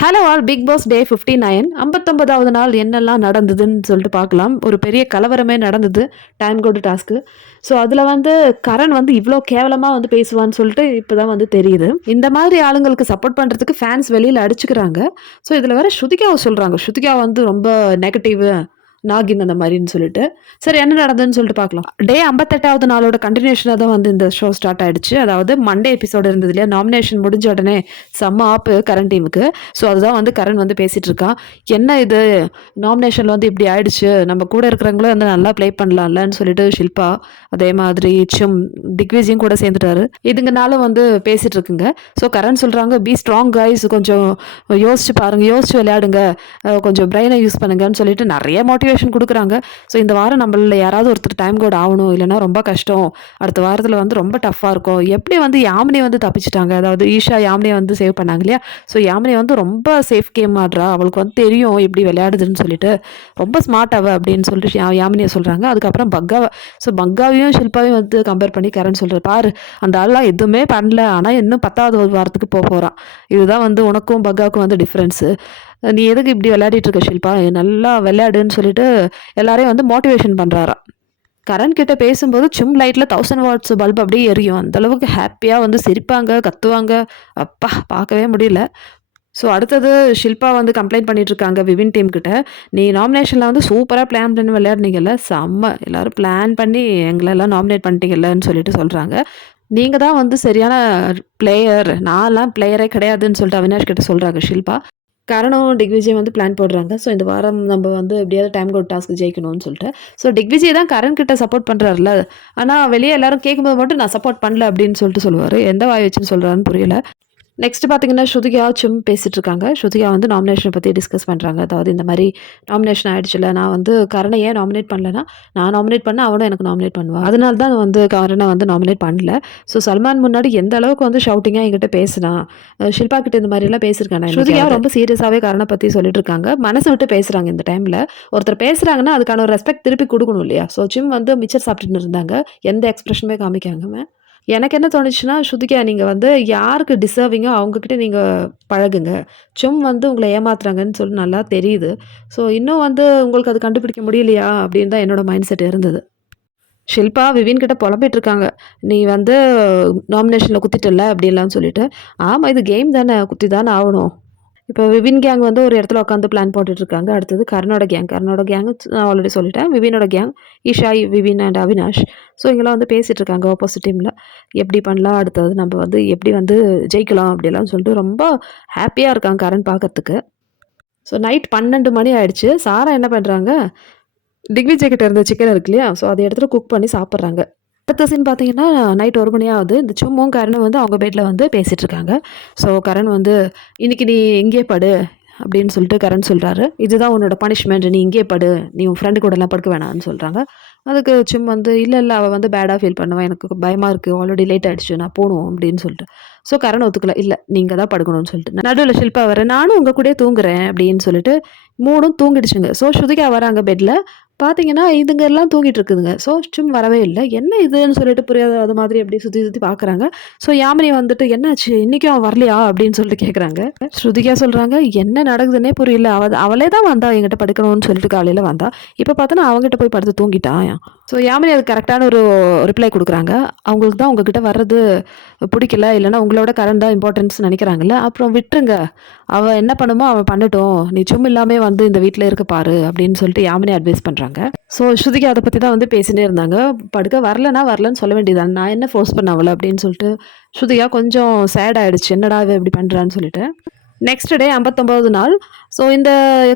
Hello all Bigg Boss day fifty nine ஐம்பத்தொம்பதாவது நாள் என்னெல்லாம் நடந்ததுன்னு சொல்லிட்டு பார்க்கலாம். ஒரு பெரிய கலவரமே நடந்தது டைம் கோடு டாஸ்க்கு ஸோ அதில் வந்து கரண் வந்து இவ்வளோ கேவலமாக வந்து பேசுவான்னு சொல்லிட்டு இப்போ தான் வந்து தெரியுது. இந்த மாதிரி ஆளுங்களுக்கு சப்போர்ட் பண்ணுறதுக்கு ஃபேன்ஸ் வெளியில் அடிச்சுக்கிறாங்க. ஸோ இதில் வேற ஸ்ருதிகாவை சொல்கிறாங்க ஸ்ருதிகா வந்து ரொம்ப நெகட்டிவ் நாகின் அந்த மாதிரின்னு சொல்லிட்டு. சரி என்ன நடந்ததுன்னு சொல்லிட்டு பார்க்கலாம். டே ஐம்பத்தெட்டாவது நாளோட கண்டினியூஷனாக தான் வந்து இந்த ஷோ ஸ்டார்ட் ஆயிடுச்சு. அதாவது மண்டே எபிசோடு இருந்தது இல்லையா? நாமினேஷன் முடிஞ்ச உடனே செம்ம ஆப்பு கரண்ட் டீமுக்கு ஸோ அதுதான் வந்து கரண் வந்து பேசிகிட்டு இருக்கான் என்ன இது? நாமினேஷனில் வந்து இப்படி ஆயிடுச்சு. நம்ம கூட இருக்கிறவங்களும் வந்து நல்லா ப்ளே பண்ணலாம்லன்னு சொல்லிட்டு ஷில்பா அதே மாதிரி சும் திக்விஜயும் கூட சேர்ந்துட்டாரு. இதுங்கனாலும் வந்து பேசிட்டு இருக்குங்க. ஸோ கரண் சொல்கிறாங்க பி ஸ்ட்ராங் கைஸ் கொஞ்சம் யோசிச்சு பாருங்க. யோசிச்சு விளையாடுங்க. கொஞ்சம் பிரெயினை யூஸ் பண்ணுங்கன்னு சொல்லிட்டு நிறைய மோட்டிவேஷன் கொடுக்குறாங்க. ஸோ இந்த வாரம் நம்மள யாராவது ஒருத்தர் டைம் கோட் ஆகணும் இல்லைன்னா ரொம்ப கஷ்டம். அடுத்த வாரத்தில் வந்து ரொம்ப டஃப்பாக இருக்கும். எப்படி வந்து யாமினே வந்து தப்பிச்சிட்டாங்க? அதாவது ஈஷா யாமினே வந்து சேவ் பண்ணாங்க இல்லையா? ஸோ யாமினே வந்து ரொம்ப சேஃப் கேம் ஆடுறா. அவளுக்கு வந்து தெரியும் எப்படி விளையாடுதுன்னு சொல்லிட்டு. ரொம்ப ஸ்மார்ட் அவ அப்படின்னு சொல்லிட்டு யா- யாமினியை சொல்கிறாங்க அதுக்கப்புறம் பக்கா ஸோ பக்காவையும் ஷில்பாவையும் வந்து கம்பேர் பண்ணி கரண்ட் சொல்கிறார் பாரு அந்த ஆள்லாம் எதுவுமே பண்ணல. ஆனால் இன்னும் பத்தாவது ஒரு வாரத்துக்கு போக போகிறான் இதுதான் வந்து உனக்கும் பக்காவுக்கும் வந்து டிஃப்ரென்ஸு நீ எதுக்கு இப்படி விளையாடிட்டு இருக்க ஷில்பா? நல்லா விளையாடுன்னு சொல்லிட்டு எல்லாரையும் வந்து மோட்டிவேஷன் பண்ணுறாராம் கரண் கிட்ட பேசும்போது சிம் லைட்டில் தௌசண்ட் வாட்ஸ் பல்ப் அப்படியே எரியும். அந்த அளவுக்கு ஹாப்பியாக வந்து சிரிப்பாங்க கத்துவாங்க. அப்பா பார்க்கவே முடியல. ஸோ அடுத்தது ஷில்பா வந்து கம்ப்ளைண்ட் பண்ணிட்டு இருக்காங்க விவின் டீம் கிட்ட. நீ நாமினேஷனில் வந்து சூப்பராக பிளான் பண்ணி விளையாடுனீங்கல்ல? செம்ம. எல்லாரும் பிளான் பண்ணி எங்களெல்லாம் நாமினேட் பண்ணிட்டீங்கல்லன்னு சொல்லிட்டு சொல்கிறாங்க நீங்கள் தான் வந்து சரியான பிளேயர் நான்லாம் பிளேயரே கிடையாதுன்னு சொல்லிட்டு அவினாஷ் கிட்ட சொல்கிறாங்க ஷில்பா. கரணம் டிக்விஜய் வந்து பிளான் போடுறாங்க. ஸோ இந்த வாரம் நம்ம வந்து எப்படியாவது டைம் கோட் டாஸ்க் ஜெயிக்கணும்னு சொல்லிட்டு. ஸோ டிக்விஜய் தான் கரண் கிட்ட சப்போர்ட் பண்ணுறாருல ஆனால் வெளியே எல்லாரும் கேட்கும்போது மட்டும் நான் சப்போர்ட் பண்ணல அப்படின்னு சொல்லிட்டு சொல்லுவார். எந்த வாய் வச்சுன்னு சொல்கிறாருன்னு புரியல. நெக்ஸ்ட் பார்த்தீங்கன்னா ஸ்ருதிகா சும் பேசிட்டு இருக்காங்க ஸ்ருதிகா வந்து நாமினேஷனை பற்றி டிஸ்கஸ் பண்ணுறாங்க அதாவது இந்த மாதிரி நாமினேஷன் ஆயிடுச்சுல நான் வந்து கரணை ஏன் நாமினேட் பண்ணலன்னா நான் நாமினேட் பண்ண அவனும் எனக்கு நாமினேட் பண்ணுவான் அதனால தான் வந்து கரணை வந்து நாமினேட் பண்ணல. ஸோ சல்மான் முன்னாடி எந்த அளவுக்கு வந்து ஷவுட்டிங்காக என்கிட்ட பேசினா ஷில்பா கிட்ட இந்த மாதிரிலாம் பேசியிருக்கேன் நான் ஸ்ருதிகா ரொம்ப சீரியஸாகவே கரணை பற்றி சொல்லிட்டு இருக்காங்க மனசு விட்டு பேசுகிறாங்க இந்த டைமில் ஒருத்தர் பேசுகிறாங்கன்னா அதுக்கான ஒரு ரெஸ்பெக்ட் திருப்பி கொடுக்கணும் இல்லையா? ஸோ சிம் வந்து மிச்சர் சாப்பிட்டுட்டு இருந்தாங்க. எந்த எக்ஸ்பிரஷனுமே காமிக்காங்க எனக்கு என்ன தோணுச்சுன்னா ஸ்ருதிகா நீங்கள் வந்து யாருக்கு டிசர்விங்கோ அவங்கக்கிட்ட நீங்கள் பழகுங்க. சும் வந்து உங்களை ஏமாத்துறாங்கன்னு சொல்லி நல்லா தெரியுது. ஸோ இன்னும் வந்து உங்களுக்கு அது கண்டுபிடிக்க முடியலையா அப்படின்னு தான் என்னோட மைண்ட் செட் இருந்தது. ஷில்பா விவின் கிட்ட புலம்பிட்டு இருக்காங்க. நீ வந்து நாமினேஷனில் குத்திட்டல அப்படின்லாம் சொல்லிட்டு. ஆமாம் இது கேம் தானே. குத்தி தானே ஆகணும். இப்போ விவின் கேங் வந்து ஒரு இடத்துல உட்காந்து பிளான் போட்டுட்டு இருக்காங்க அடுத்தது கர்ணோட கேங். கர்ணோட கேங் நான் ஆல்ரெடி சொல்லிட்டேன். விவினோட gang Isha Vivin and Avinash. So இங்கெல்லாம் வந்து பேசிகிட்டு இருக்காங்க ஆப்போசிட் டீமில் எப்படி பண்ணலாம்? அடுத்தது நம்ம வந்து எப்படி வந்து ஜெயிக்கலாம் அப்படிலாம் சொல்லிட்டு ரொம்ப ஹாப்பியாக இருக்காங்க கரண் பார்க்கறதுக்கு ஸோ நைட் பன்னெண்டு மணி ஆயிடுச்சு. சாரா என்ன பண்ணுறாங்க திக்விஜய் கிட்ட இருந்த சிக்கன் இருக்கு இல்லையா? ஸோ அதை எடுத்துகிட்டு குக் பண்ணி சாப்பிட்றாங்க. அடுத்த சீன் பார்த்தீங்கன்னா நைட் ஒரு மணி ஆகுது. இந்த சும்மும் கரணும் வந்து அவங்க பெட்டில் வந்து பேசிகிட்டு இருக்காங்க. ஸோ கரண் வந்து இன்னைக்கு நீ எங்கே படு அப்படின்னு சொல்லிட்டு கரண் சொல்கிறாரு இதுதான் உன்னோட பனிஷ்மெண்ட் நீ இங்கே படு. நீ உன் ஃப்ரெண்டு கூடலாம் படுக்க வேணாம்னு சொல்கிறாங்க அதுக்கு சும் வந்து இல்லை இல்லை அவள் வந்து பேடாக ஃபீல் பண்ணுவான் எனக்கு பயமாக இருக்குது ஆல்ரெடி லேட் ஆகிடுச்சு நான் போகணும் அப்படின்னு சொல்லிட்டு. ஸோ கரண் ஒத்துக்கல. இல்லை நீங்கள் தான் படுக்கணும்னு சொல்லிட்டு. நடுவில் ஷில்பா வரேன் நானும் உங்கள் கூடயே தூங்குறேன் அப்படின்னு சொல்லிட்டு மூணும் தூங்கிடுச்சுங்க. ஸோ ஸ்ருதிகா வராங்க பெட்டில் பார்த்தீங்கன்னா இதுங்க எல்லாம் தூங்கிட்டு இருக்குதுங்க ஸோ சும் வரவே இல்லை. என்ன இதுன்னு சொல்லிட்டு புரியாத அது மாதிரி அப்படி சுற்றி சுற்றி பார்க்குறாங்க ஸோ யாமினி வந்துட்டு என்னாச்சு? இன்றைக்கும் அவன் வரலையா? அப்படின்னு சொல்லிட்டு கேட்குறாங்க ஸ்ருதிகா சொல்கிறாங்க என்ன நடக்குதுன்னே புரியல. அவ அவளே தான் வந்தா என்கிட்ட படுக்கணும்னு சொல்லிட்டு காலையில் வந்தா. இப்போ பார்த்தோன்னா அவங்ககிட்ட போய் படுத்து தூங்கிட்டான். ஸோ யாமினி அது கரெக்டான ஒரு ரிப்ளை கொடுக்குறாங்க. அவங்களுக்கு தான் உங்ககிட்ட வர்றது பிடிக்கல. இல்லைன்னா உங்களோட கரண்ட் தான் இம்பார்ட்டன்ஸ் நினைக்கிறாங்கல்ல. அப்புறம் விட்டுருங்க. அவள் என்ன பண்ணுமோ அவள் பண்ணட்டும். நீ சும் இல்லாமல் வந்து இந்த வீட்டில் இருக்க பாரு அப்படின்னு சொல்லிட்டு யாமினி அட்வைஸ் பண்ணுறாங்க ஸோ ஸ்ருதிக்கு அதை பற்றி தான் வந்து பேசினே இருந்தாங்க. படுக்க வரலனா வரலன்னு சொல்ல வேண்டியதான் நான் என்ன ஃபோர்ஸ் பண்ண அவளை அப்படின்னு சொல்லிட்டு ஸ்ருதிகா கொஞ்சம் சேட் ஆகிடுச்சு என்னடா இவ இப்படி பண்ணுறான்னு சொல்லிட்டு. நெக்ஸ்ட் டே ஐம்பத்தொம்போது நாள். ஸோ இந்த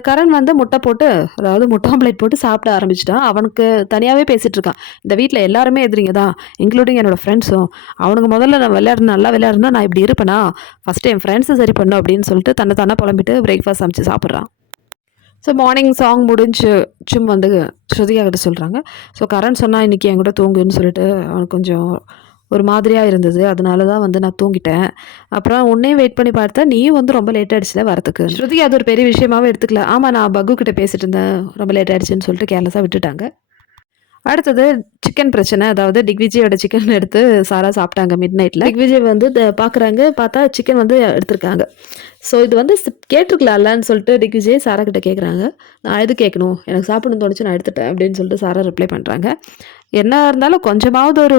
கரண் வந்து முட்டை போட்டு அதாவது முட்டை ஆம்லேட் போட்டு சாப்பிட ஆரம்பிச்சிட்டான். அவனுக்கு தனியாகவே பேசிகிட்டு இருக்கான். இந்த வீட்டில் எல்லாருமே எதிரிங்க தான் இன்க்ளூடிங் என்னோடய ஃப்ரெண்ட்ஸும் அவனுக்கு முதல்ல நான் விளையாடுறேன் நல்லா விளையாடுனா நான் இப்படி இருப்பேனா? ஃபஸ்ட்டு என் ஃப்ரெண்ட்ஸை சரி பண்ணும் அப்படின்னு சொல்லிட்டு தன்னை தானே புலம்பிட்டு பிரேக்ஃபாஸ்ட் சமைச்சு சாப்பிட்றான். ஸோ மார்னிங் சாங் முடிஞ்சு சும் வந்து ஸ்ருதிகா கிட்ட சொல்கிறாங்க ஸோ கரண் சொன்னால் இன்றைக்கி என் கூட தூங்குன்னு சொல்லிட்டு அவனுக்கு கொஞ்சம் ஒரு மாதிரியாக இருந்தது. அதனால தான் வந்து நான் தூங்கிட்டேன். அப்புறம் உன்னையும் வெயிட் பண்ணி பார்த்தா நீயும் வந்து ரொம்ப லேட் ஆயிடுச்சுல வரத்துக்கு. ஸ்ருதி அது ஒரு பெரிய விஷயமாவே எடுத்துக்கல. ஆமாம் நான் பகு கிட்ட பேசிட்டு இருந்தேன். ரொம்ப லேட் ஆயிடுச்சுன்னு சொல்லிட்டு கேர்லெஸ்ஸாக விட்டுட்டாங்க. அடுத்தது சிக்கன் பிரச்சனை. அதாவது டிக்விஜியோட சிக்கன் எடுத்து சாரா சாப்பிட்டாங்க மிட் நைட்டில் டிக்விஜய் வந்து பார்க்குறாங்க. பார்த்தா சிக்கன் வந்து எடுத்திருக்காங்க. ஸோ இது வந்து ஸ் கேட்டிருக்கலாம்லன்னு சொல்லிட்டு திக்விஜய் சாரா கிட்ட கேட்குறாங்க நான் எது கேட்கணும் எனக்கு சாப்பிடணும்னு தோணுச்சு நான் எடுத்துட்டேன் அப்படின்னு சொல்லிட்டு சாரா ரிப்ளை பண்ணுறாங்க என்ன இருந்தாலும் கொஞ்சமாவது ஒரு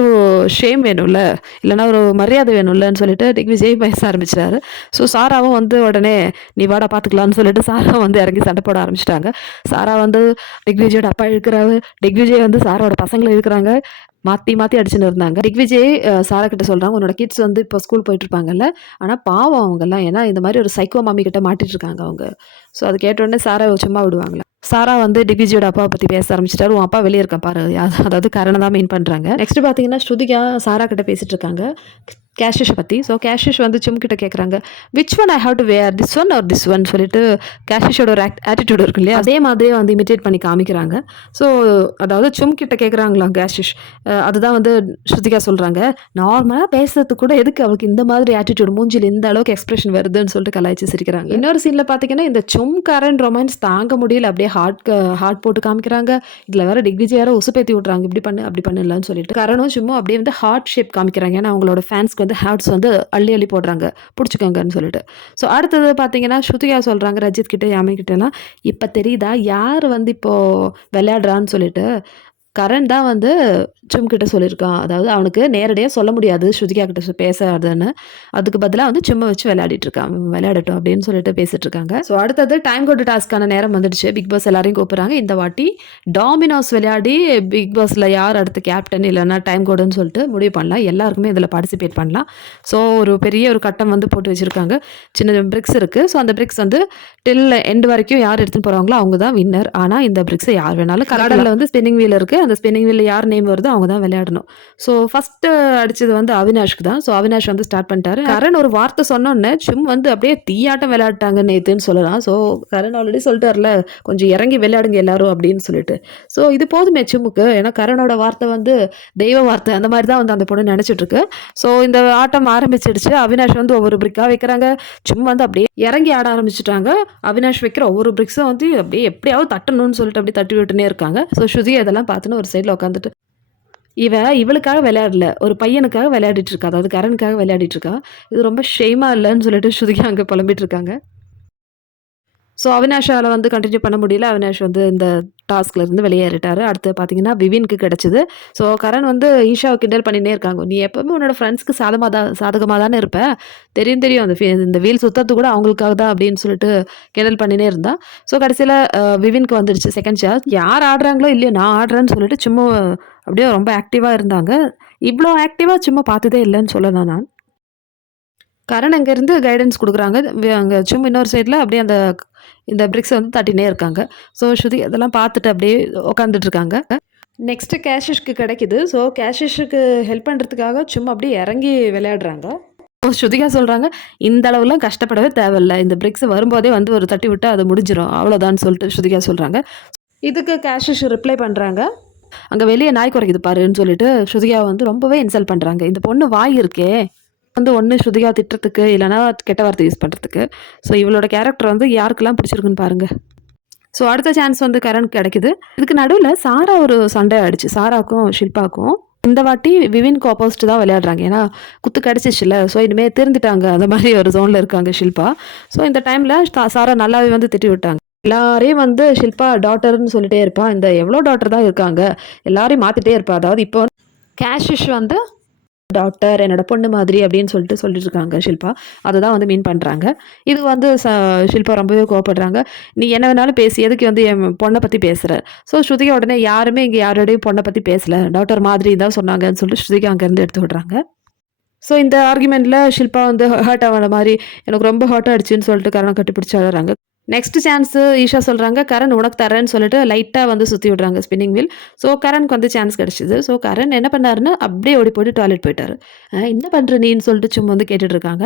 ஷேம் வேணும்ல? இல்லைன்னா ஒரு மரியாதை வேணும்லன்னு சொல்லிட்டு திக்விஜய் பேச ஆரம்பிச்சிட்டாரு. ஸோ சாராவும் வந்து உடனே நீ வாடா பார்த்துக்கலான்னு சொல்லிட்டு சாரா வந்து இறங்கி சண்டை போட ஆரம்பிச்சிட்டாங்க. சாரா வந்து திக்விஜயோட அப்பா இழுக்கிறாரு திக்விஜய் வந்து சாராவோட பசங்களை இருக்கிறாங்க. மாற்றி மாற்றி அடிச்சுன்னு இருந்தாங்க. டிக்விஜய் சாரா கிட்ட சொல்கிறாங்க உன்னோட கிட்ஸ் வந்து இப்போ ஸ்கூல் போயிட்டு இருப்பாங்கல்ல? ஆனால் பாவம் அவங்கெல்லாம். ஏன்னா இந்த மாதிரி ஒரு சைக்கோ மாமி கிட்ட மாட்டிட்டு இருக்காங்க அவங்க. ஸோ அது கேட்டோடனே சாரா சும்மா விடுவாங்களா? சாரா வந்து டிபிஜியோட அப்பா பற்றி பேச ஆரம்பிச்சிட்டாரு. உன் அப்பா வெளியே இருக்கான் பாரு. அதாவது கரணை தான் மீன் பண்ணுறாங்க நெக்ஸ்ட் பார்த்தீங்கன்னா ஸ்ருதிகா சாரா கிட்ட பேசிட்டு இருக்காங்க கேஷிஷை பற்றி ஸோ கேஷிஷ் வந்து சும் கிட்ட கேட்குறாங்க which one I have to wear this one or this one சொல்லிட்டு கேஷிஷோட ஒரு ஆட்டிடியூட் இருக்கு இல்லையா? அதே மாதிரியே வந்து இமிட்டேட் பண்ணி காமிக்கிறாங்க. ஸோ அதாவது சும் கிட்ட கேட்குறாங்களா கேஷிஷ் அதுதான் வந்து ஸ்ருதிகா சொல்கிறாங்க நார்மலாக பேசுறதுக்கு கூட எதுக்கு அவளுக்கு இந்த மாதிரி ஆட்டிடியூட் மூஞ்சில் இந்த அளவுக்கு எக்ஸ்பிரஷன் வருதுன்னு சொல்லிட்டு கலாய்ச்சி சிரிக்கிறாங்க. இன்னொரு சீனில் பார்த்தீங்கன்னா இந்த சும் கரண்ட் ரொமான்ஸ் தாங்க முடியல. அப்படியே ஹார்ட் ஹார்ட் போட்டு காமிக்கிறாங்க. இதில் வேற டிகிரிஜி வேற உசுப்பேத்தி விட்றாங்க இப்படி பண்ணு அப்படி பண்ணலாம்னு சொல்லிட்டு. கரணும் சும்மா அப்படியே வந்து ஹார்ட் ஷேப் காமிக்கிறாங்க. ஏன்னா அவங்களோட ஃபேன்ஸ்க்கு வந்து ஹார்ட்ஸ் வந்து அள்ளி அள்ளி போடுறாங்க. பிடிச்சிக்கோங்கன்னு சொல்லிட்டு. ஸோ அடுத்தது பார்த்தீங்கன்னா ஸ்ருதிகா சொல்கிறாங்க ரஜித் கிட்டே யாமி கிட்டேலாம். இப்போ தெரியுதா? யார் வந்து இப்போது விளையாடுறான்னு சொல்லிட்டு கரண் தான் வந்து சும் கிட்ட சொல்லியிருக்கான். அதாவது அவனுக்கு நேரடியாக சொல்ல முடியாது ஸ்ருதிகா கிட்ட பேசாதுன்னு. அதுக்கு பதிலாக வந்து சும்மா வச்சு விளையாடிட்டு இருக்கான். விளையாடட்டும் அப்படின்னு சொல்லிட்டு பேசிட்டு இருக்காங்க. ஸோ அடுத்தது டைம் கோட் டாஸ்க்கான நேரம் வந்துடுச்சு. பிக் பாஸ் எல்லாரையும் கூப்பிட்றாங்க. இந்த வாட்டி டாமினோஸ் விளையாடி பிக் பாஸில் யார் அடுத்த கேப்டன் இல்லைன்னா டைம் கோடுன்னு சொல்லிட்டு முடிவு பண்ணலாம். எல்லாருக்குமே இதில் பார்ட்டிசிபேட் பண்ணலாம். ஸோ ஒரு பெரிய ஒரு கட்டம் வந்து போட்டு வச்சுருக்காங்க. சின்ன பிரிக்ஸ் இருக்குது ஸோ அந்த பிரிக்ஸ் வந்து டில் எண்ட் வரைக்கும் யார் எடுத்துன்னு போகிறாங்களோ அவங்க தான் வின்னர் ஆனால் இந்த பிரிக்ஸை யார் வேணாலும் கலடரில் வந்து ஸ்பின்னிங் வீல் இருக்குது அந்த ஸ்பின்னிங் வீல் யார் நேம் வருதோ அவங்க தான் விளையாடணும். ஸோ ஃபஸ்ட்டு அடிச்சது வந்து அவினாஷ்க்கு தான். ஸோ அவினாஷ் வந்து ஸ்டார்ட் பண்ணிட்டாரு. கரண் ஒரு வார்த்தை சொன்னோன்னே சும் வந்து அப்படியே தீயாட்டம் விளையாட்டாங்க நேத்துன்னு சொல்லலாம். ஸோ கரண் ஆல்ரெடி சொல்லிட்டார்ல கொஞ்சம் இறங்கி விளையாடுங்க எல்லாரும் அப்படின்னு சொல்லிட்டு. ஸோ இது போதுமே சும்முக்கு. ஏன்னா கரணோட வார்த்தை வந்து தெய்வ வார்த்தை. அந்த மாதிரி தான் வந்து அந்த பொண்ணு நினச்சிட்டு இருக்கு ஸோ இந்த ஆட்டம் ஆரம்பிச்சிடுச்சு. அவினாஷ் வந்து ஒவ்வொரு பிரிக்காக வைக்கிறாங்க. சும்மா வந்து அப்படியே இறங்கி ஆட ஆரம்பிச்சிட்டாங்க. அவினாஷ் வைக்கிற ஒவ்வொரு பிரிக்ஸும் வந்து அப்படியே எப்படியாவது தட்டணும்னு சொல்லிட்டு அப்படியே தட்டி விட்டுனே இருக்காங்க. ஸோ ஸ்ருதி இதெல்லாம் பார்த்துன்னு ஒரு சைடில் உட்காந்துட்டு இவ இவளுக்காக விளையாடல ஒரு பையனுக்காக விளையாடிட்டு இருக்கா அதாவது கரனுக்காக விளையாடிட்டு இருக்கா இது ரொம்ப ஷேமா இல்லைன்னு சொல்லிட்டு ஸ்ருதிகா அங்கே புலம்பிட்டு இருக்காங்க. ஸோ அவினாஷால் வந்து கண்டினியூ பண்ண முடியல. அவினாஷ் வந்து இந்த டாஸ்க்ல இருந்து வெளியேறிட்டாரு. அடுத்து பார்த்தீங்கன்னா விவின்க்கு கிடச்சிது. ஸோ கரண் வந்து ஈஷாவை கிண்டல் பண்ணினே இருக்காங்க. நீ எப்பவுமே உன்னோட ஃப்ரெண்ட்ஸ்க்கு சாதமாக தான் சாதகமாக தானே இருப்பேன் தெரியும் தெரியும். அந்த இந்த வீல் சுத்தத்து கூட அவங்களுக்காக தான் அப்படின்னு சொல்லிட்டு கிண்டல் பண்ணினே இருந்தான் ஸோ கடைசியில் விவின்க்கு வந்துடுச்சு செகண்ட் சார்ஜ் யார் ஆடுறாங்களோ இல்லையோ நான் ஆடுறேன்னு சொல்லிட்டு சும்மா அப்படியே ரொம்ப ஆக்டிவாக இருந்தாங்க. இவ்வளோ ஆக்டிவாக சும்மா பார்த்ததே இல்லைன்னு சொல்லலாம் நான். கரண் அங்கேருந்து கைடன்ஸ் கொடுக்குறாங்க. அங்கே சும்மா இன்னொரு சைடில் அப்படியே அந்த இந்த பிரிக்ஸை வந்து தட்டினே இருக்காங்க. ஸோ ஸ்ருதி அதெல்லாம் பார்த்துட்டு அப்படியே உட்காந்துட்டு இருக்காங்க. நெக்ஸ்ட்டு கேஷிஷ்க்கு கிடைக்குது. ஸோ கேஷிஷுக்கு ஹெல்ப் பண்ணுறதுக்காக சும்மா அப்படியே இறங்கி விளையாடுறாங்க. ஸோ ஸ்ருதிகா சொல்கிறாங்க இந்த அளவுலாம் கஷ்டப்படவே தேவையில்ல. இந்த பிரிக்ஸ் வரும்போதே வந்து ஒரு தட்டி விட்டு அது முடிஞ்சிடும் அவ்வளோதான்னு சொல்லிட்டு ஸ்ருதிகா சொல்கிறாங்க இதுக்கு கேஷிஷ் ரிப்ளை பண்ணுறாங்க அங்கே வெளியே நாய் குறைக்குது பாருன்னு சொல்லிட்டு ஸ்ருதிகா வந்து ரொம்பவே இன்சல்ட் பண்ணுறாங்க இந்த பொண்ணு வாய் இருக்கே. வந்து ஒன்று ஸ்ருதியா திட்டுறதுக்கு இல்லைன்னா கெட்ட வார்த்தை யூஸ் பண்ணுறதுக்கு ஸோ இவளோட கேரக்டர் வந்து யாருக்கெல்லாம் பிடிச்சிருக்குன்னு பாருங்கள் ஸோ அடுத்த சான்ஸ் வந்து கரண் கிடைக்குது. இதுக்கு நடுவில் சாரா ஒரு சண்டை ஆயிடுச்சு. சாராக்கும் ஷில்பாக்கும் இந்த வாட்டி விவின்க்கு ஆப்போசிட் தான் விளையாடுறாங்க. ஏன்னா குத்து கிடச்சிச்சுல ஸோ இனிமேல் திருந்துட்டாங்க. அந்த மாதிரி ஒரு ஜோனில் இருக்காங்க ஷில்பா. ஸோ இந்த டைமில் சாரா நல்லாவே வந்து திட்டி விட்டாங்க. எல்லாரையும் வந்து ஷில்பா டாட்டர்னு சொல்லிட்டே இருப்பா. இந்த எவ்வளோ டாட்டர் தான் இருக்காங்க. எல்லாரையும் மாற்றிட்டே இருப்பா. அதாவது இப்போ கேஷிஷ் வந்து டாக்டர் என்னோட பொண்ணு மாதிரி அப்படின்னு சொல்லிட்டு சொல்லிட்டு இருக்காங்க ஷில்பா. அதை தான் வந்து மீன் பண்ணுறாங்க இது வந்து ச ஷில்பா ரொம்பவே கோவப்படுறாங்க. நீ என்ன வேணாலும் பேசி எதுக்கு வந்து என் பொண்ணை பற்றி பேசுகிற ஸோ ஸ்ருதிகா உடனே யாருமே இங்கே யாரோடையும் பொண்ணை பற்றி பேசலை. டாக்டர் மாதிரி தான் சொன்னாங்கன்னு சொல்லிட்டு ஸ்ருதிகா அங்கேருந்து எடுத்து விடுறாங்க. ஸோ இந்த ஆர்குமெண்ட்டில் ஷில்பா வந்து ஹர்ட் ஆகிற மாதிரி எனக்கு ரொம்ப ஹர்ட் ஆகிடுச்சின்னு சொல்லிட்டு கரணம் கட்டிப்பிடிச்சு அழறாங்க நெக்ஸ்ட் சான்ஸு ஈஷா சொல்கிறாங்க கரண் உனக்கு தரேன்னு சொல்லிட்டு லைட்டாக வந்து சுற்றி விடுறாங்க ஸ்பின்னிங் வீல் ஸோ கரனுக்கு வந்து சான்ஸ் கிடச்சிது. ஸோ கரண் என்ன பண்ணாருன்னு அப்படியே ஓடி போயிட்டு டாய்லெட் போயிட்டாரு. என்ன பண்ணுற நீன்னு சொல்லிட்டு சும்மா வந்து கேட்டுட்ருக்காங்க.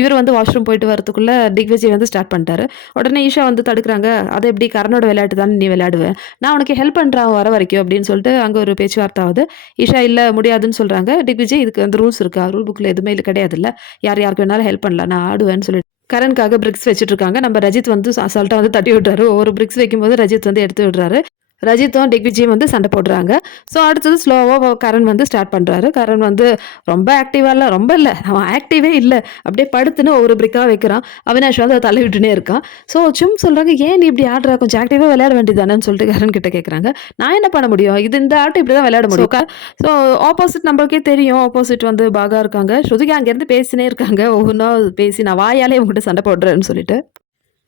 இவர் வந்து வாஷ்ரூம் போயிட்டு வரதுக்குள்ளே திக்விஜய் வந்து ஸ்டார்ட் பண்ணிட்டாரு. உடனே ஈஷா வந்து தடுக்கிறாங்க அதை எப்படி கரனோட விளையாட்டு தானே நீ விளையாடுவேன் நான் உனக்கு ஹெல்ப் பண்ணுறேன் வர வரைக்கும் அப்படின்னு சொல்லிட்டு அங்கே ஒரு பேச்சுவார்த்தை ஆகுது. ஈஷா இல்லை முடியாதுன்னு சொல்கிறாங்க திக்விஜய் இதுக்கு வந்து ரூல்ஸ் இருக்கா? ரூல் புக்கில் எதுவுமே இல்லை கிடையாதுல்ல. யார் யாருக்கு வேணாலும் ஹெல்ப் பண்ணலாம். நான் ஆடுவேன்னு சொல்லிட்டு கரனுக்காக பிரிக்ஸ் வச்சுட்டு இருக்காங்க. நம்ம ரஜித் வந்து அசால்ட்டாக வந்து தட்டி விட்டாரு ஒவ்வொரு பிரிக்ஸ் வைக்கும்போது ரஜித் வந்து எடுத்து விடுறாரு. ரஜித்தும் டிக்விஜயும் வந்து சண்டை போடுறாங்க. ஸோ அடுத்தது ஸ்லோவாக கரண் வந்து ஸ்டார்ட் பண்ணுறாரு கரண் வந்து ரொம்ப ஆக்டிவாக இல்லை ரொம்ப இல்லை அவன் ஆக்டிவே இல்லை. அப்படியே படுத்துன்னு ஒவ்வொரு பிரிக்காக வைக்கிறான். அவினாஷ் வந்து அதை தள்ளி விட்டுனே இருக்கான். ஸோ சும் சொல்கிறாங்க ஏன் நீ இப்படி ஆடுற? கொஞ்சம் ஆக்டிவாக விளையாட வேண்டியதானேன்னு சொல்லிட்டு கரண் கிட்ட கேட்குறாங்க நான் என்ன பண்ண முடியும்? இது இந்த ஆட்டம் இப்படி தான் விளையாட முடியும். ஸோ ஆப்போசிட் நம்மளுக்கே தெரியும். ஆப்போசிட் வந்து பாகா இருக்காங்க. ஸ்ருதிகா அங்கேருந்து பேசினே இருக்காங்க. ஒவ்வொன்றா பேசி நான் வாயாலே உங்ககிட்ட சண்டை போடுறேன்னு சொல்லிட்டு.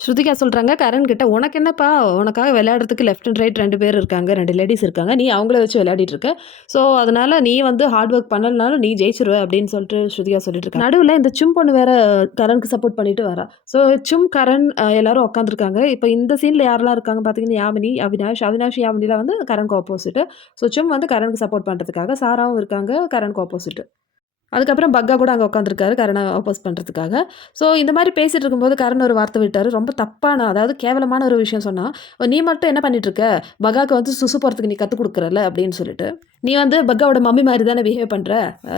ஸ்ருதிகா சொல்கிறாங்க கரண் கிட்ட உனக்கு என்னப்பா? உனக்காக விளையாடுறதுக்கு லெஃப்ட் அண்ட் ரைட் ரெண்டு பேர் இருக்காங்க ரெண்டு லேடிஸ் இருக்காங்க. நீ அவங்கள வச்சு விளையாடிட்டு இருக்க. ஸோ அதனால நீ வந்து ஹார்ட் ஒர்க் பண்ணலனாலும் நீ ஜெயிச்சிருவ அப்படின்னு சொல்லிட்டு ஸ்ருதிகா சொல்லிட்டு இருக்க நடுவில் இந்த சும் பொண்ணு வேற கரனுக்கு சப்போர்ட் பண்ணிட்டு வரா. ஸோ சும் கரண் எல்லாரும் உட்காந்துருக்காங்க இப்போ இந்த சீனில் யாரெல்லாம் இருக்காங்க பார்த்தீங்கன்னா யாமினி அவினாஷ். அவினாஷ் யாமினிலாம் வந்து கரனுக்கு ஆப்போசிட் ஸோ சும் வந்து கரனுக்கு சப்போர்ட் பண்ணுறதுக்காக சாராவும் இருக்காங்க கரனுக்கு ஆப்போசிட் அதுக்கப்புறம் பக்கா கூட அங்கே உட்காந்துருக்காரு கரணை ஆப்போஸ் பண்ணுறதுக்காக ஸோ இந்த மாதிரி பேசிகிட்டு இருக்கும்போது கரண் ஒரு வார்த்தை விட்டார். ரொம்ப தப்பான அதாவது கேவலமான ஒரு விஷயம் சொன்னால் நீ மட்டும் என்ன பண்ணிட்டுருக்க? பகாக்கு வந்து சுசு போகிறதுக்கு நீ கற்றுக் கொடுக்குறல அப்படின்னு சொல்லிட்டு. நீ வந்து பக்காவோட மம்மி மாதிரி தானே பிஹேவ் பண்ணுற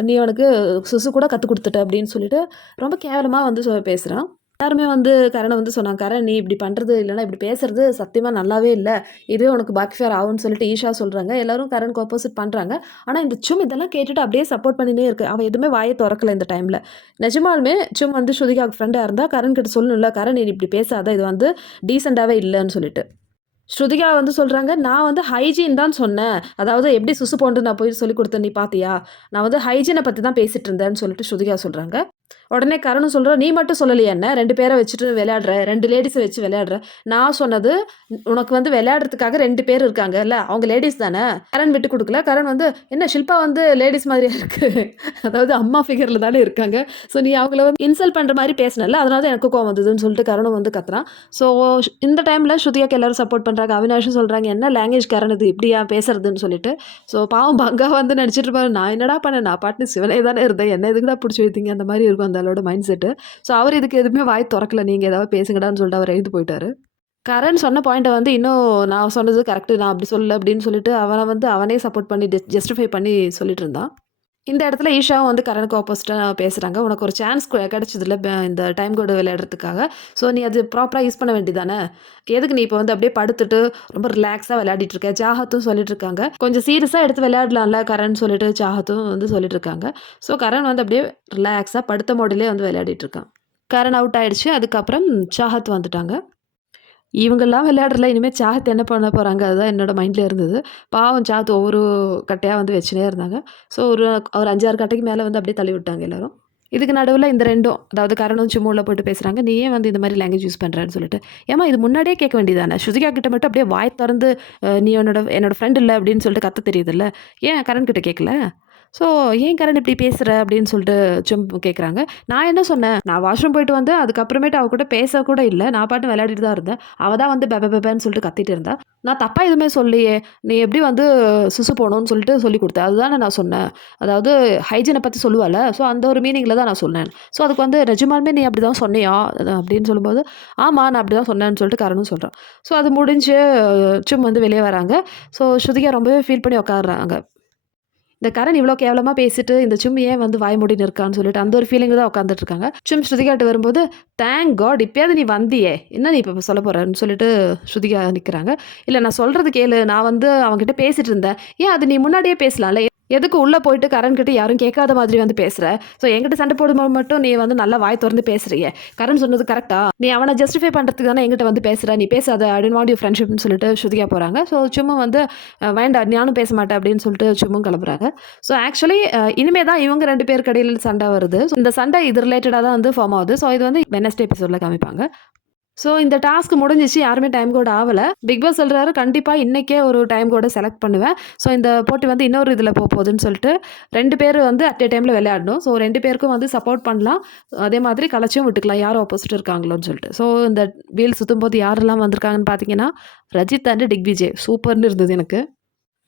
நீ அவனுக்கு சுசு கூட கற்றுக் கொடுத்துட்ட? அப்படின்னு சொல்லிட்டு ரொம்ப கேவலமாக வந்து பேசுகிறான் எல்லாருமே வந்து கரணை வந்து சொன்னாங்க கரண் நீ இப்படி பண்ணுறது இல்லைன்னா இப்படி பேசுறது சத்தியமாக நல்லாவே இல்லை. இதுவே உனக்கு பாக்ஃபியர் ஆகும்னு சொல்லிட்டு ஈஷா சொல்கிறாங்க எல்லாரும் கரண்க்கு ஆப்போசிட் பண்ணுறாங்க ஆனால் இந்த சும் இதெல்லாம் கேட்டுட்டு அப்படியே சப்போர்ட் பண்ணினே இருக்கு. அவன் எதுவுமே வாயை திறக்கல இந்த டைமில் நிஜமாலுமே சும் வந்து ஸ்ருதிகாவுக்கு ஃப்ரெண்டாக இருந்தால் கரண் கிட்ட சொல்லணும்ல கரண் நீ இப்படி பேசாத. இது வந்து டீசெண்டாகவே இல்லைன்னு சொல்லிட்டு. ஸ்ருதிகா வந்து சொல்கிறாங்க நான் வந்து ஹைஜீன் தான் சொன்னேன். அதாவது எப்படி சுசு போன்று நான் போய் சொல்லி கொடுத்தேன் நீ பார்த்தியா நான் வந்து ஹைஜீனை பற்றி தான் பேசிகிட்டு இருந்தேன்னு சொல்லிட்டு ஸ்ருதிகா சொல்கிறாங்க உடனே கரணும் சொல்கிற நீ மட்டும் சொல்லலையே என்ன? ரெண்டு பேரை வச்சுட்டு விளையாடுற ரெண்டு லேடிஸை வச்சு விளையாடுற. நான் சொன்னது உனக்கு வந்து விளையாடுறதுக்காக ரெண்டு பேர் இருக்காங்க இல்லை? அவங்க லேடிஸ் தானே? கரண் விட்டு கொடுக்கல. கரண் வந்து என்ன ஷில்பா வந்து லேடிஸ் மாதிரியா இருக்கு? அதாவது அம்மா ஃபிகரில் தானே இருக்காங்க. ஸோ நீ அவங்கள வந்து இன்சல்ட் பண்ணுற மாதிரி பேசினல அதனால தான் எனக்கு கோவம் வந்ததுன்னு சொல்லிட்டு கரணும் வந்து கத்துறான். ஸோ இந்த டைமில் ஸ்ருதியாக்கு எல்லாரும் சப்போர்ட் பண்ணுறாங்க அவினாஷும் சொல்கிறாங்க என்ன லாங்குவேஜ் கரண் இது? இப்படியா பேசுறதுன்னு சொல்லிட்டு. ஸோ பாவம் பங்கா வந்து நினச்சிட்டு இருப்பாரு. நான் என்னடா பண்ணேன்? நான் பாட்டு சிவனே தானே இருந்தேன். என்ன எதுக்குடா பிடிச்சி வைத்தீங்க அந்த மாதிரி இருக்கும் அந்த அதோட மைண்ட் செட்டு ஸோ அவர் இதுக்கு எதுவுமே வாய் திறக்கல. நீங்கள் ஏதாவது பேசுங்கடான்னு சொல்லிட்டு அவர் எழுந்து போயிட்டாரு. கரண் சொன்ன பாயிண்ட்டை வந்து இன்னும் நான் சொன்னது கரெக்டு நான் அப்படி சொல்லலை அப்படின்னு சொல்லிட்டு அவனை வந்து அவனே சப்போர்ட் பண்ணி ஜஸ்டிஃபை பண்ணி சொல்லிட்டு இருந்தான். இந்த இடத்துல ஈஷாவும் வந்து கரனுக்கு ஆப்போசிட்டாக பேசுகிறாங்க உனக்கு ஒரு சான்ஸ் கிடச்சதில்ல இந்த டைம் கோடு விளையாடுறதுக்காக. ஸோ நீ அது ப்ராப்பராக யூஸ் பண்ண வேண்டியதானே எதுக்கு நீ இப்போ வந்து அப்படியே படுத்துட்டு ரொம்ப ரிலாக்ஸாக விளையாடிட்டு இருக்க? ஜாகத்தும் சொல்லிட்டு இருக்காங்க. கொஞ்சம் சீரியஸாக எடுத்து விளையாடலாம்ல கரண் சொல்லிட்டு ஜாகத்தும் வந்து சொல்லிட்டு இருக்காங்க. ஸோ கரண் வந்து அப்படியே ரிலாக்ஸாக படுத்த மோடிலே வந்து விளையாடிட்டு இருக்கான். கரண் அவுட் ஆயிடுச்சு. அதுக்கப்புறம் சாகத் வந்துட்டாங்க. இவங்கெல்லாம் விளையாடுறல இனிமேல் சாத் என்ன பண்ண போகிறாங்க அதுதான் என்னோடய மைண்டில் இருந்தது. பாவம் சாத் ஒவ்வொரு கட்டையாக வந்து வச்சுனே இருந்தாங்க. ஸோ ஒரு ஒரு அஞ்சாறு கட்டைக்கு மேலே வந்து அப்படியே தள்ளி விட்டாங்க எல்லாரும். இதுக்கு நடுவில் இந்த ரெண்டும் அதாவது கரணம் சும்முள்ள போட்டு பேசுகிறாங்க நீ ஏன் வந்து இந்த மாதிரி லாங்குவேஜ் யூஸ் பண்ணுறேன்னு சொல்லிட்டு. ஏமா இது முன்னாடியே கேட்க வேண்டியதானே? ஸ்ருதிகா கிட்ட மட்டும் அப்படியே வாய் திறந்து நீ என்னோட என்னோட ஃப்ரெண்ட் இல்லை அப்படின்னு சொல்லிட்டு கத்த தெரியுதுல்ல. ஏன் கரண் கிட்ட கேட்கல? ஸோ ஏன் கரண் இப்படி பேசுகிற அப்படின்னு சொல்லிட்டு சும் கேட்குறாங்க நான் என்ன சொன்னேன்? நான் வாஷ்ரூம் போயிட்டு வந்து அதுக்கப்புறமேட்டு அவ கூட பேச கூட இல்லை. நான் பாட்டு விளையாடிட்டு தான் இருந்தேன். அவள் தான் வந்து பெப பெபன்னு சொல்லிட்டு கத்திட்டு இருந்தா. நான் தப்பாக எதுவுமே சொல்லியே நீ எப்படி வந்து சுசு போகணும்னு சொல்லிட்டு சொல்லி கொடுத்தேன். அதுதானே நான் சொன்னேன். அதாவது ஹைஜீனை பற்றி சொல்லுவாள் ஸோ அந்த ஒரு மீனிங்கில் தான் நான் சொன்னேன். ஸோ அதுக்கு வந்து நிஜமாலுமே நீ அப்படி தான் சொன்னியா? அப்படின்னு சொல்லும்போது ஆமாம் நான் அப்படி தான் சொன்னேன்னு சொல்லிட்டு கரணும் சொல்கிறேன் ஸோ அது முடிஞ்சு சும் வந்து வெளியே வராங்க. ஸோ ஸ்ருதிகா ரொம்பவே ஃபீல் பண்ணி உட்காடுறாங்க இந்த கரண் இவ்வளோ கேவலமாக பேசிட்டு இந்த சும்மி ஏன் வந்து வாய் மூடின்னு இருக்கான்னு சொல்லிட்டு அந்த ஒரு ஃபீலிங் தான் உட்காந்துட்டு இருக்காங்க. சும் ஸ்ருதிகாட்டு வரும்போது தேங்க் காட் இப்போயாவது நீ வந்தியே. என்ன நீ இப்போ சொல்ல போகிறன்னு சொல்லிட்டு ஸ்ருதிகா நிற்கிறாங்க இல்லை நான் சொல்கிறது கேளு. நான் வந்து அவங்ககிட்ட பேசிட்டு இருந்தேன். ஏன் அது நீ முன்னாடியே பேசலாம்ல? எதுக்கு உள்ளே போயிட்டு கரண் கிட்ட யாரும் கேட்காத மாதிரி வந்து பேசுகிற ஸோ எங்கிட்ட சண்டை போடும்போது மட்டும் நீ வந்து நல்லா வாய் திறந்து பேசுறிய கரண் சொன்னது கரெக்டா நீ அவனை ஜஸ்டிஃபை பண்ணுறதுக்கு தானே எங்கிட்ட வந்து பேசுகிற நீ பேசாத ஐ டோன்ட் வாண்ட் யூ ஃப்ரெண்ட்ஷிப்னு சொல்லிட்டு ஸ்ருதிகா போகிறாங்க ஸோ சும்மா வந்து வேண்டாம் ஞானும் பேச மாட்டேன் அப்படின்னு சொல்லிட்டு சும்மும் கிளம்புறாங்க. ஸோ ஆக்சுவலி இனிமே தான் இவங்க ரெண்டு பேருக்கு இடையில சண்டை வருது. ஸோ இந்த சண்டை இது ரிலேட்டடாக தான் வந்து ஃபார்ம் ஆகுது. ஸோ இது வந்து வெனஸ்டே எபிசோடில் காமிப்பாங்க. ஸோ இந்த டாஸ்க் முடிஞ்சிச்சு யாருமே டைம் கோட் ஆகலை பிக் பாஸ் சொல்கிறாரு கண்டிப்பாக இன்றைக்கே ஒரு டைம் கோடை செலக்ட் பண்ணுவேன். ஸோ இந்த போட்டி வந்து இன்னொரு இதில் போக போகுதுன்னு சொல்லிட்டு ரெண்டு பேர் வந்து அட் ஏ டைமில் விளையாடணும். ஸோ ரெண்டு பேருக்கும் வந்து சப்போர்ட் பண்ணலாம். அதே மாதிரி கலச்சியும் விட்டுக்கலாம். யார் ஆப்போசிட் இருக்காங்களோன்னு சொல்லிட்டு. ஸோ இந்த வீல் சுற்றும் போது யாரெல்லாம் வந்திருக்காங்கன்னு பார்த்தீங்கன்னா ரஜித் அண்ட் டிக் விஜய் சூப்பர்னு இருந்தது எனக்கு.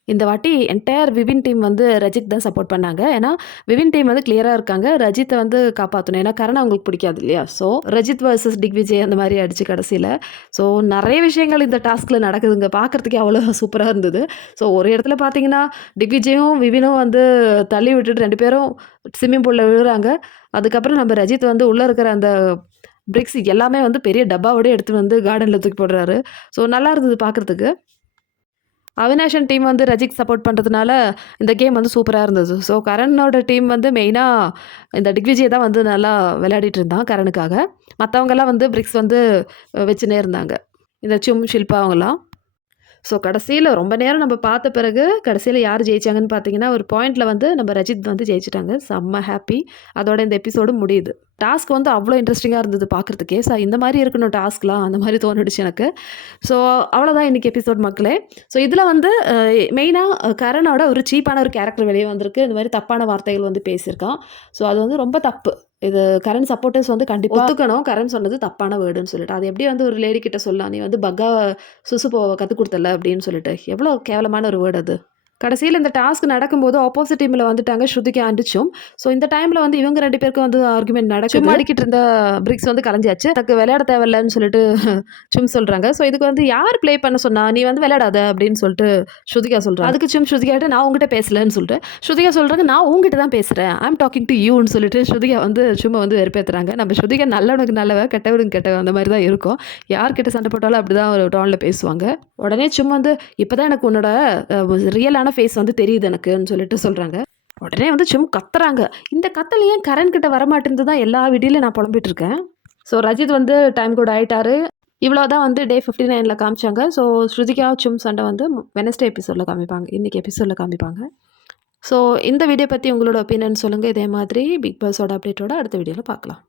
இந்த வாட்டி என்டையர் விவின் டீம் வந்து ரஜித் தான் சப்போர்ட் பண்ணாங்க. ஏன்னா விவின் டீம் வந்து கிளியராக இருக்காங்க. ரஜித்தை வந்து காப்பாற்றணும் ஏன்னா கரண் அவங்களுக்கு பிடிக்காது இல்லையா? ஸோ ரஜித் வர்சஸ் டிக் விஜய் அந்த மாதிரி அடிச்சு கடைசியில். ஸோ நிறைய விஷயங்கள் இந்த டாஸ்கில் நடக்குதுங்க. பார்க்குறதுக்கே அவ்வளோ சூப்பராக இருந்தது. ஸோ ஒரு இடத்துல பார்த்தீங்கன்னா டிக் விஜயும் விவினும் வந்து தள்ளி விட்டுட்டு ரெண்டு பேரும் ஸ்விம்மிங் பூலில் விழுறாங்க. அதுக்கப்புறம் நம்ம ரஜித் வந்து உள்ளே இருக்கிற அந்த பிரிக்ஸ் எல்லாமே வந்து பெரிய டப்பாவோடய எடுத்து வந்து கார்டனில் தூக்கி போடுறாரு. ஸோ நல்லா இருந்தது பார்க்குறதுக்கு. அவினாஷன் டீம் வந்து ரஜிக் சப்போர்ட் பண்ணுறதுனால இந்த கேம் வந்து சூப்பராக இருந்தது. ஸோ கரனோட டீம் வந்து மெயினாக இந்த டிக்விஜியை தான் வந்து நல்லா விளையாடிட்டு இருந்தான் கரனுக்காக. மற்றவங்கெல்லாம் வந்து பிரிக்ஸ் வந்து வச்சுனே இருந்தாங்க. இந்த சும் ஷில்பா அவங்களாம் ஸோ கடைசியில் ரொம்ப நேரம் நம்ம பார்த்த பிறகு கடைசியில் யார் ஜெயிச்சாங்கன்னு பார்த்தீங்கன்னா ஒரு பாயிண்டில் வந்து நம்ம ரஜித் வந்து ஜெயிச்சிட்டாங்க. செம்ம ஹாப்பி அதோட இந்த எபிசோடு முடியுது. டாஸ்க் வந்து அவ்வளோ இன்ட்ரெஸ்டிங்காக இருந்தது பார்க்குறதுக்கே ஸோ இந்த மாதிரி இருக்கணும் டாஸ்க்லாம் அந்த மாதிரி தோணுடுச்சு எனக்கு. ஸோ அவ்வளோதான் இன்றைக்கி எபிசோட் மக்களே. ஸோ இதில் வந்து மெயினாக கரணோட ஒரு சீப்பான ஒரு கேரக்டர் வெளியே வந்திருக்கு. இந்த மாதிரி தப்பான வார்த்தைகள் வந்து பேசியிருக்கான். ஸோ அது வந்து ரொம்ப தப்பு. இது கரண் சப்போர்ட்டர்ஸ் வந்து கண்டிப்பாக ஒத்துக்கணும். கரண் சொன்னது தப்பான வேர்டுன்னு சொல்லிட்டு. அது எப்படி வந்து ஒரு லேடி கிட்ட சொல்லலாம் நீ வந்து பக்கா சுசு கற்றுக் கொடுத்தல அப்படின்னு சொல்லிட்டு. எவ்வளோ கேவலமான ஒரு வேர்டு அது. கடைசியில் இந்த டாஸ்க் நடக்கும்போது ஆப்போசிட் டீமில் வந்துட்டாங்க ஸ்ருதிக்கு அடிச்சும் ஸோ இந்த டைமில் வந்து இவங்க ரெண்டு பேருக்கும் வந்து ஆர்குமெண்ட் நடக்கும் அடிக்கிட்டு இருந்த பிரிக்ஸ் வந்து கலைஞ்சாச்சு அதுக்கு விளையாட தேவையில்லைன்னு சொல்லிட்டு சும் சொல்கிறாங்க ஸோ இதுக்கு வந்து யார் ப்ளே பண்ண சொன்னா நீ வந்து விளையாடாத அப்படின்னு சொல்லிட்டு ஸ்ருதிகா சொல்கிறாங்க அதுக்கு சும் ஸ்ருதிகாட்ட நான் உங்ககிட்ட பேசலன்னு சொல்லிட்டு. ஸ்ருதிகா சொல்கிறாங்க நான் உங்ககிட்ட தான் பேசுகிறேன் ஐம் டாக்கிங் டு யூன்னு சொல்லிட்டு ஸ்ருதிகா வந்து சும்மா வந்து வெறுப்பேற்றுறாங்க நம்ம ஸ்ருதிகா நல்லவனுக்கு நல்லவ கெட்டவனுக்கு கெட்டவன் அந்த மாதிரி தான் இருக்கும். யார்கிட்ட சண்டை போட்டாலும் அப்படி தான் ஒரு டோனில் பேசுவாங்க. உடனே சும்மா வந்து இப்போ தான் எனக்கு உன்னோட ரியலான ஃபேஸ் வந்து தெரியுது எனக்குன்னு சொல்லிட்டு சொல்கிறாங்க உடனே வந்து சும் கத்துறாங்க. இந்த கத்தல் ஏன் கரண் கிட்ட வரமாட்டேருந்து தான் எல்லா வீடியோலையும் நான் புலம்பிட்டு இருக்கேன் ஸோ ரஜித் வந்து டைம் கூட ஆயிட்டாரு. இவ்வளோ தான் வந்து டே ஃபிஃப்டி நைனில் காமிச்சாங்க. ஸோ ஸ்ருதிகா சும் சண்டை வந்து வெனஸ்டே எபிசோடில் காமிப்பாங்க. இன்றைக்கி எபிசோடில் காமிப்பாங்க. ஸோ இந்த வீடியோ பற்றி உங்களோட ஒப்பீனியன் சொல்லுங்கள் இதே மாதிரி பிக் பாஸோட அப்டேட்டோட அடுத்த வீடியோவில் பார்க்கலாம்.